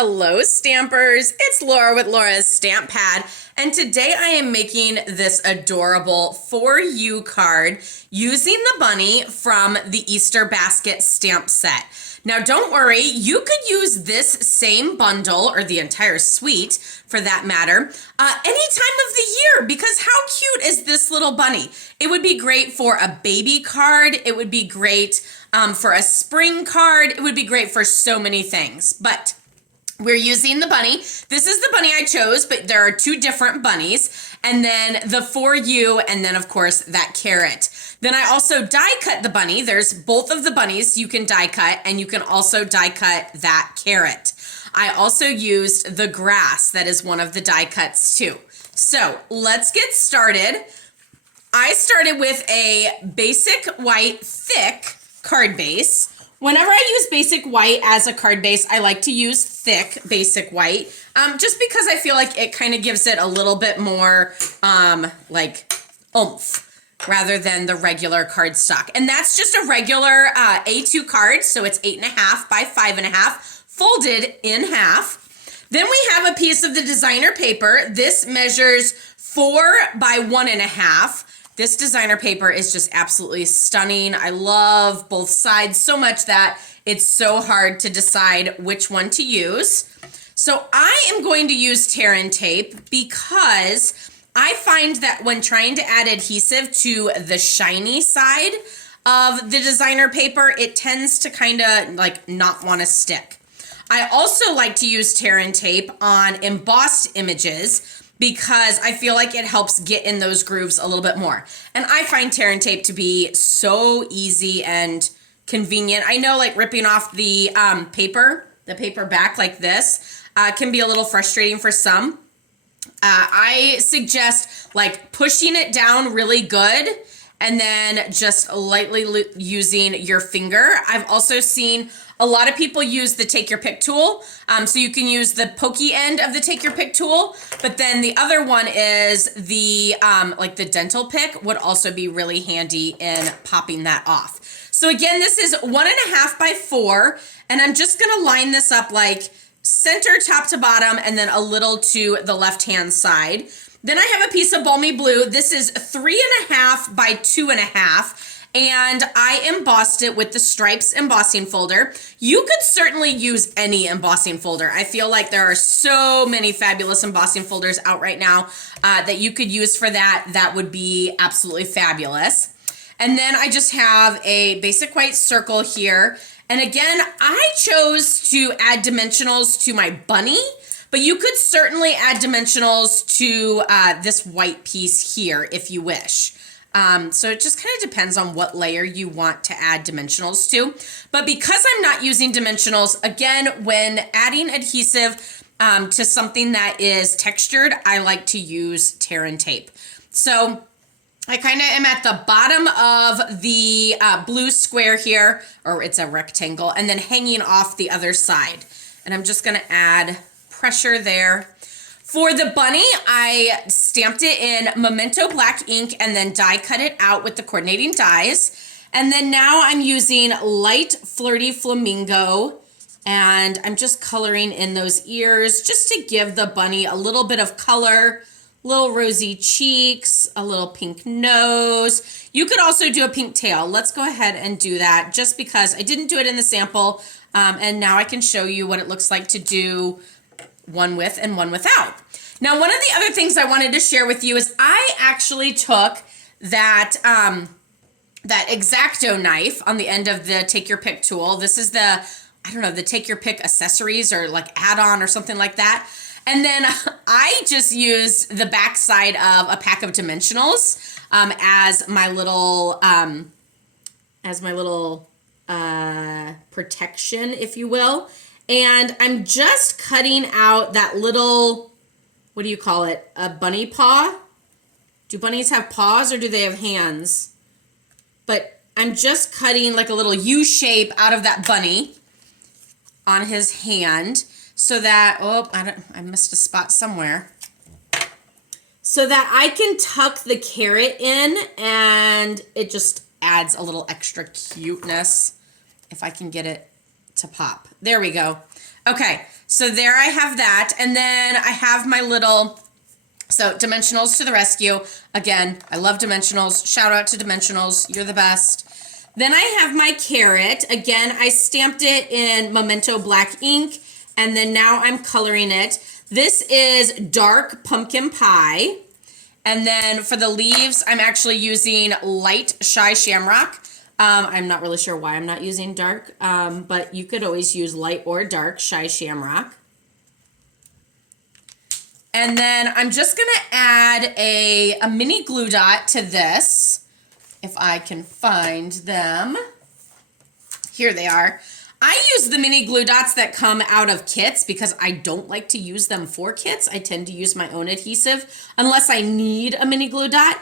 Hello Stampers, it's Laura with Laura's Stamp Pad, and today I am making this adorable For You card using the bunny from the Easter Basket stamp set. Now don't worry, you could use this same bundle, or the entire suite for that matter, any time of the year, because how cute is this little bunny? It would be great for a baby card, it would be great for a spring card, it would be great for so many things, but we're using the bunny. This is the bunny I chose, but there are two different bunnies. And then the For You, and then of course that carrot. Then I also die cut the bunny. There's both of the bunnies you can die cut, and you can also die cut that carrot. I also used the grass. That is one of the die cuts too. So let's get started. I started with a basic white thick card base. Whenever I use basic white as a card base, I like to use thick basic white, just because I feel like it kind of gives it a little bit more like oomph rather than the regular cardstock. And that's just a regular A2 card, so it's 8.5 by 5.5, folded in half. Then we have a piece of the designer paper. This measures 4 by 1.5. This designer paper is just absolutely stunning. I love both sides so much that it's so hard to decide which one to use. So I am going to use tear and tape because I find that when trying to add adhesive to the shiny side of the designer paper, it tends to kind of like not want to stick. I also like to use tear and tape on embossed images because I feel like it helps get in those grooves a little bit more. And I find tear and tape to be so easy and convenient. I know like ripping off the paper back like this can be a little frustrating for some. I suggest like pushing it down really good and then just lightly using your finger. I've also seen a lot of people use the take your pick tool. So you can use the pokey end of the take your pick tool, but then the other one is the like the dental pick would also be really handy in popping that off. So again, this is 1.5 by 4, and I'm just gonna line this up like center top to bottom and then a little to the left-hand side. Then I have a piece of Balmy Blue. This is 3.5 by 2.5. And I embossed it with the Stripes embossing folder. You could certainly use any embossing folder. I feel like there are so many fabulous embossing folders out right now that you could use for that. That would be absolutely fabulous. And then I just have a basic white circle here. And again, I chose to add dimensionals to my bunny, but you could certainly add dimensionals to this white piece here if you wish. So it just kind of depends on what layer you want to add dimensionals to. But because I'm not using dimensionals, again, when adding adhesive to something that is textured, I like to use tear and tape. So I kind of am at the bottom of the blue square here, or it's a rectangle, and then hanging off the other side. And I'm just going to add pressure there. For the bunny, I stamped it in Memento black ink and then die cut it out with the coordinating dies. And then now I'm using light flirty flamingo, and I'm just coloring in those ears just to give the bunny a little bit of color, little rosy cheeks, a little pink nose. You could also do a pink tail. Let's go ahead and do that just because I didn't do it in the sample, and now I can show you what it looks like to do one with and one without. Now, one of the other things I wanted to share with you is I actually took that that X-Acto knife on the end of the Take Your Pick tool. This is the, I don't know, the Take Your Pick accessories or like add-on or something like that. And then I just used the back side of a pack of dimensionals as my little protection, if you will. And I'm just cutting out that little, what do you call it? A bunny paw? Do bunnies have paws or do they have hands? But I'm just cutting like a little U shape out of that bunny on his hand so that, oh, I missed a spot somewhere. So that I can tuck the carrot in and it just adds a little extra cuteness if I can get it to pop. There we go. Okay, so there I have that. And then I have my little, so Dimensionals to the rescue. Again, I love Dimensionals. Shout out to Dimensionals. You're the best. Then I have my carrot. Again, I stamped it in Memento black ink, and then now I'm coloring it. This is dark pumpkin pie. And then for the leaves, I'm actually using light Shy Shamrock. I'm not really sure why I'm not using dark, but you could always use light or dark Shy Shamrock. And then I'm just going to add a mini glue dot to this, if I can find them. Here they are. I use the mini glue dots that come out of kits because I don't like to use them for kits. I tend to use my own adhesive unless I need a mini glue dot.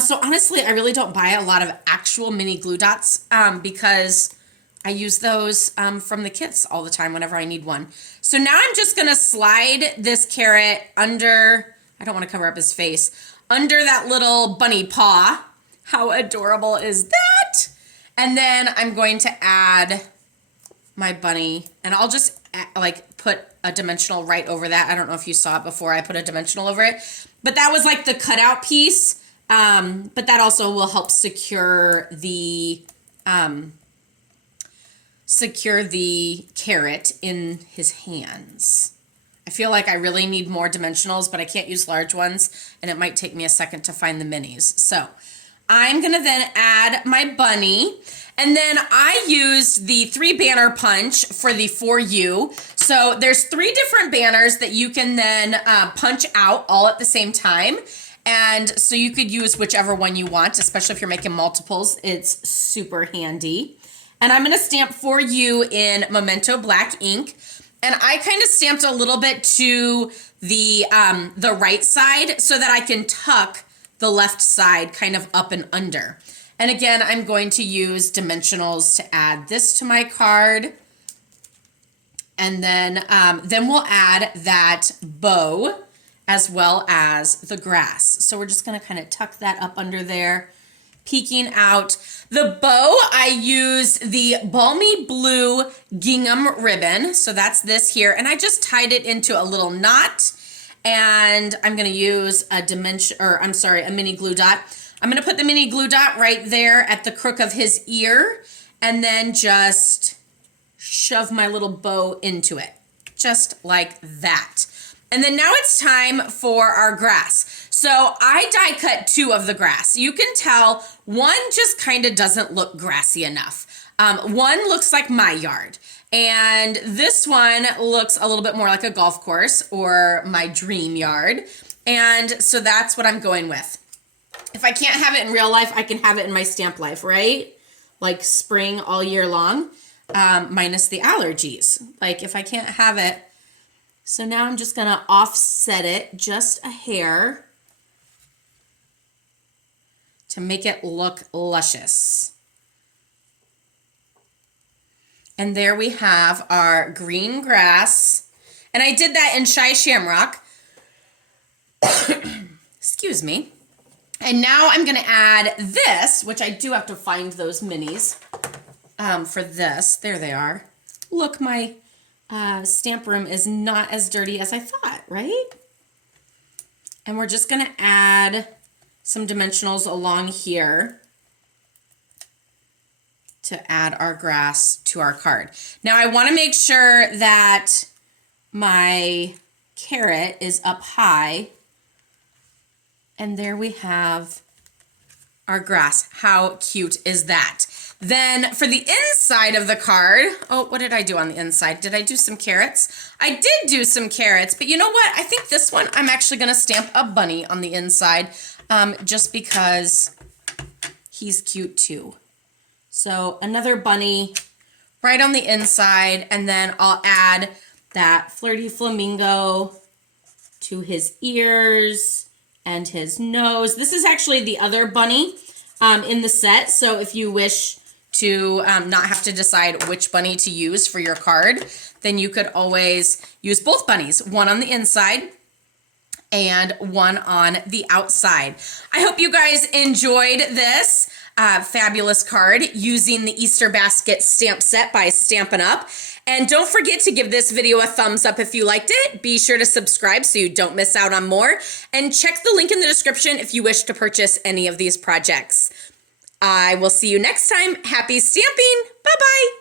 So honestly, I really don't buy a lot of actual mini glue dots because I use those from the kits all the time whenever I need one. So now I'm just gonna slide this carrot under, I don't wanna cover up his face, under that little bunny paw. How adorable is that? And then I'm going to add my bunny, and I'll just like put a dimensional right over that. I don't know if you saw it before. I put a dimensional over it, but that was like the cutout piece. But that also will help secure the carrot in his hands. I feel like I really need more dimensionals, but I can't use large ones, and it might take me a second to find the minis. So I'm gonna then add my bunny. And then I used the 3 banner punch for the For You. So there's 3 different banners that you can then punch out all at the same time. And so you could use whichever one you want, especially if you're making multiples. It's super handy. And I'm gonna stamp For You in Memento black ink. And I kind of stamped a little bit to the right side so that I can tuck the left side kind of up and under. And again, I'm going to use dimensionals to add this to my card. And then we'll add that bow as well as the grass. So we're just gonna kind of tuck that up under there, peeking out. The bow, I used the Balmy Blue gingham ribbon. So that's this here. And I just tied it into a little knot. And I'm gonna use a mini glue dot. I'm gonna put the mini glue dot right there at the crook of his ear and then just shove my little bow into it, just like that. And then now it's time for our grass. So I die cut 2 of the grass. You can tell one just kind of doesn't look grassy enough. One looks like my yard. And this one looks a little bit more like a golf course or my dream yard. And so that's what I'm going with. If I can't have it in real life, I can have it in my stamp life, right? Like spring all year long, minus the allergies. Like if I can't have it. So now I'm just gonna offset it just a hair to make it look luscious. And there we have our green grass. And I did that in Shy Shamrock. Excuse me. And now I'm gonna add this, which I do have to find those minis for this. There they are. Look, my stamp room is not as dirty as I thought, right? And we're just gonna add some dimensionals along here to add our grass to our card. Now I wanna make sure that my carrot is up high. And there we have our grass. How cute is that? Then for the inside of the card, oh, what did I do on the inside? Did I do some carrots? I did do some carrots, but you know what? I think this one, I'm actually gonna stamp a bunny on the inside just because he's cute too. So another bunny right on the inside, and then I'll add that flirty flamingo to his ears and his nose. This is actually the other bunny in the set. So if you wish to not have to decide which bunny to use for your card, then you could always use both bunnies, one on the inside and one on the outside. I hope you guys enjoyed this fabulous card using the Easter Basket stamp set by Stampin' Up. And don't forget to give this video a thumbs up if you liked it. Be sure to subscribe so you don't miss out on more. And check the link in the description if you wish to purchase any of these projects. I will see you next time. Happy stamping. Bye-bye.